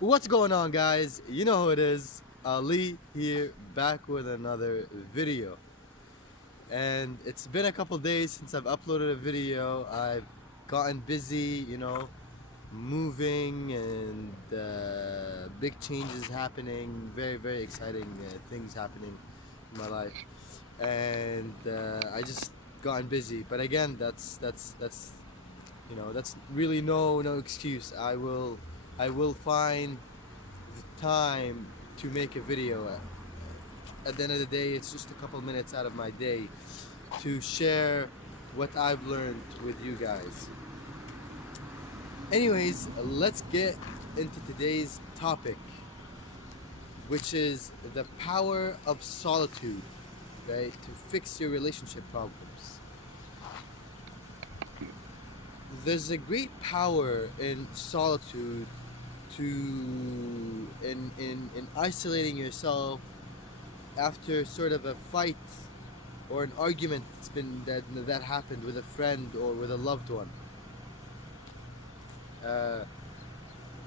What's going on, guys? You know who it is. Ali here, back with another video. And it's been a couple days since I've uploaded a video. I've gotten busy, moving and big changes happening. Very, very exciting things happening in my life. And I just gotten busy. But again, that's really no excuse. I will find the time to make a video. At the end of the day, it's just a couple minutes out of my day to share what I've learned with you guys. Anyways, let's get into today's topic, which is the power of solitude, right? To fix your relationship problems. There's a great power in solitude to in isolating yourself after sort of a fight or an argument that happened with a friend or with a loved one, uh,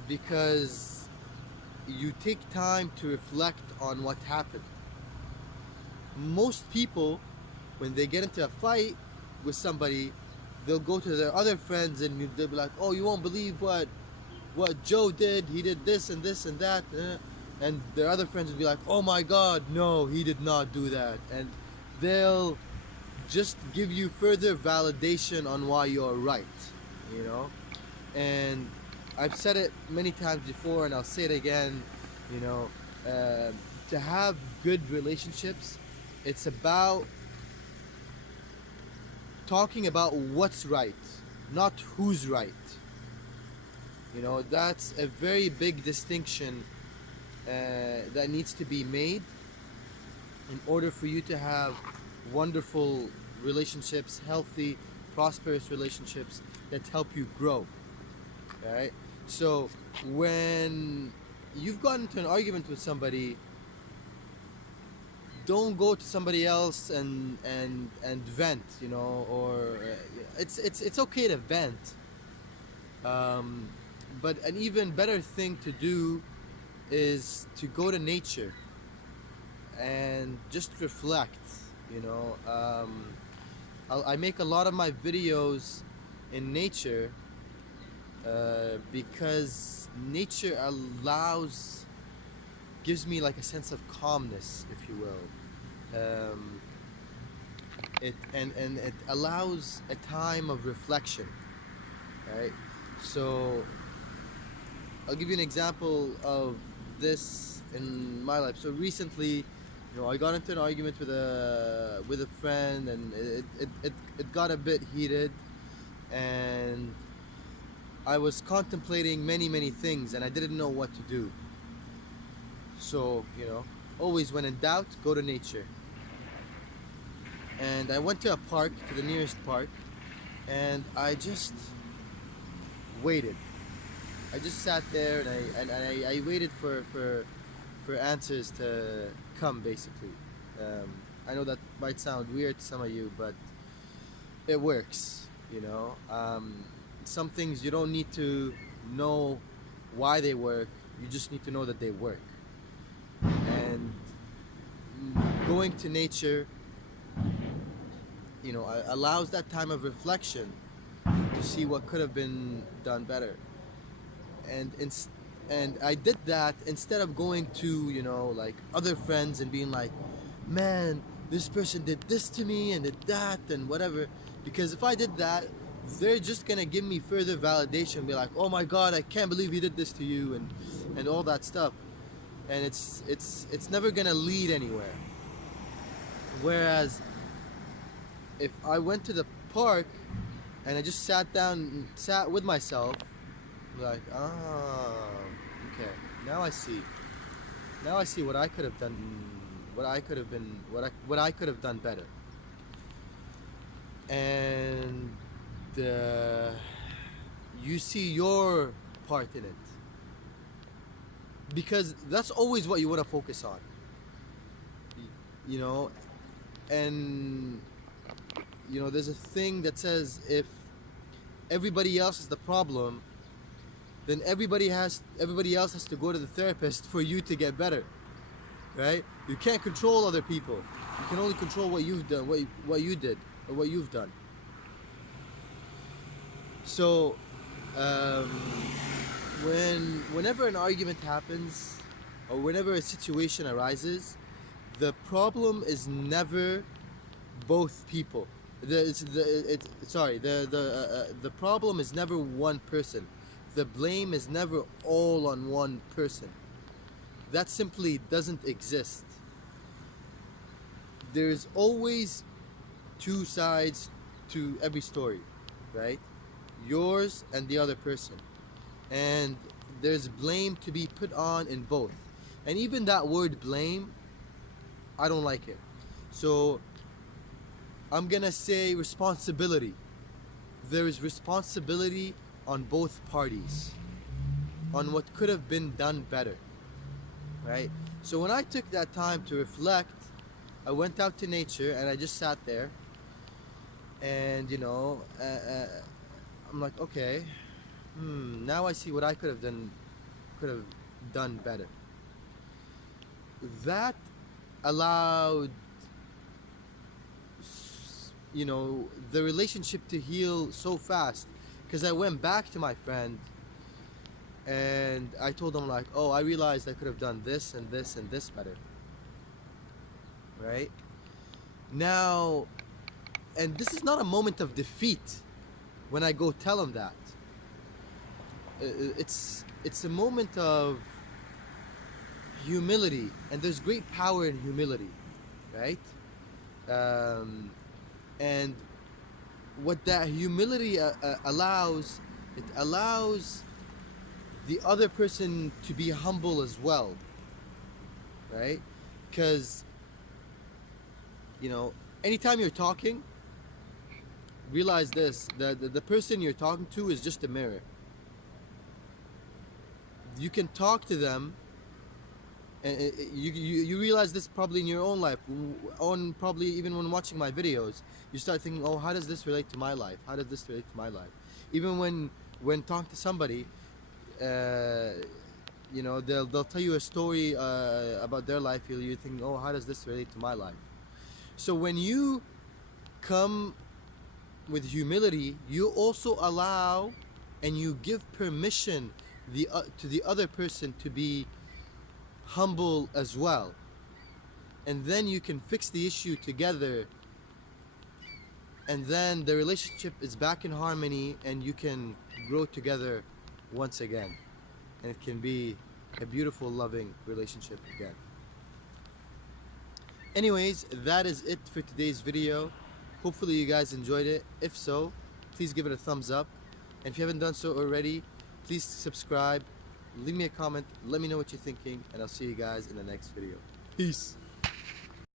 because you take time to reflect on what happened. Most people, when they get into a fight with somebody, they'll go to their other friends and they'll be like, "Oh, you won't believe what Joe did. He did this and this and that." And their other friends will be like, "Oh my God, no, he did not do that." And they'll just give you further validation on why you're right, you know. And I've said it many times before, and I'll say it again. You know, to have good relationships, it's about talking about what's right, not who's right. You know, that's a very big distinction that needs to be made in order for you to have wonderful relationships, healthy, prosperous relationships that help you grow. All right. So when you've gotten into an argument with somebody, don't go to somebody else and vent. You know, or it's okay to vent. But an even better thing to do is to go to nature and just reflect. You know, I make a lot of my videos in nature because nature gives me like a sense of calmness, if you will. And it allows a time of reflection, right? So I'll give you an example of this in my life. So recently, I got into an argument with a friend, and it got a bit heated, and I was contemplating many things, and I didn't know what to do. So always when in doubt, go to nature. And I went to a park, to the nearest park, and I just waited. I just sat there and I waited for answers to come, basically. I know that might sound weird to some of you, but it works. Some things you don't need to know why they work. You just need to know that they work. And going to nature, allows that time of reflection to see what could have been done better. And I did that instead of going to like other friends and being like, "Man, this person did this to me and did that and whatever," because if I did that, they're just gonna give me further validation, be like, "Oh my God, I can't believe he did this to you," and all that stuff. And it's never gonna lead anywhere. Whereas if I went to the park and I just sat with myself, like, okay, now I see. Now I see what I could have done, what I could have been, what I could have done better. And you see your part in it, because that's always what you want to focus on. You know, and there's a thing that says if everybody else is the problem, then everybody else has to go to the therapist for you to get better, right? You can't control other people. You can only control what you've done, what you did, or what you've done. So, whenever an argument happens, or whenever a situation arises, the problem is never both people. The problem is never one person. The blame is never all on one person. That simply doesn't exist. There's always two sides to every story, right? Yours and the other person. And there's blame to be put on in both. And even that word blame, I don't like it. So I'm gonna say responsibility. There is responsibility on both parties on what could have been done better, right? So when I took that time to reflect, I went out to nature and I just sat there, and I'm like, okay, now I see what I could have done better. That allowed the relationship to heal so fast, because I went back to my friend and I told him, like, oh, I realized I could have done this and this and this better, right? Now, and this is not a moment of defeat when I go tell him that. It's a moment of humility, and there's great power in humility, right? And what that humility allows, it allows the other person to be humble as well, right? Because anytime you're talking, realize this: the person you're talking to is just a mirror. You can talk to them, and you realize this probably in your own life, probably even when watching my videos, you start thinking, oh, how does this relate to my life? How does this relate to my life? Even when talking to somebody, they'll tell you a story about their life. You think, oh, how does this relate to my life? So when you come with humility, you also allow and you give permission to the other person to be humble as well, and then you can fix the issue together, and then the relationship is back in harmony, and you can grow together once again, and it can be a beautiful, loving relationship again. Anyways, that is it for today's video. Hopefully you guys enjoyed it. If so, please give it a thumbs up, and if you haven't done so already, please subscribe, leave me a comment, let me know what you're thinking, and I'll see you guys in the next video. Peace.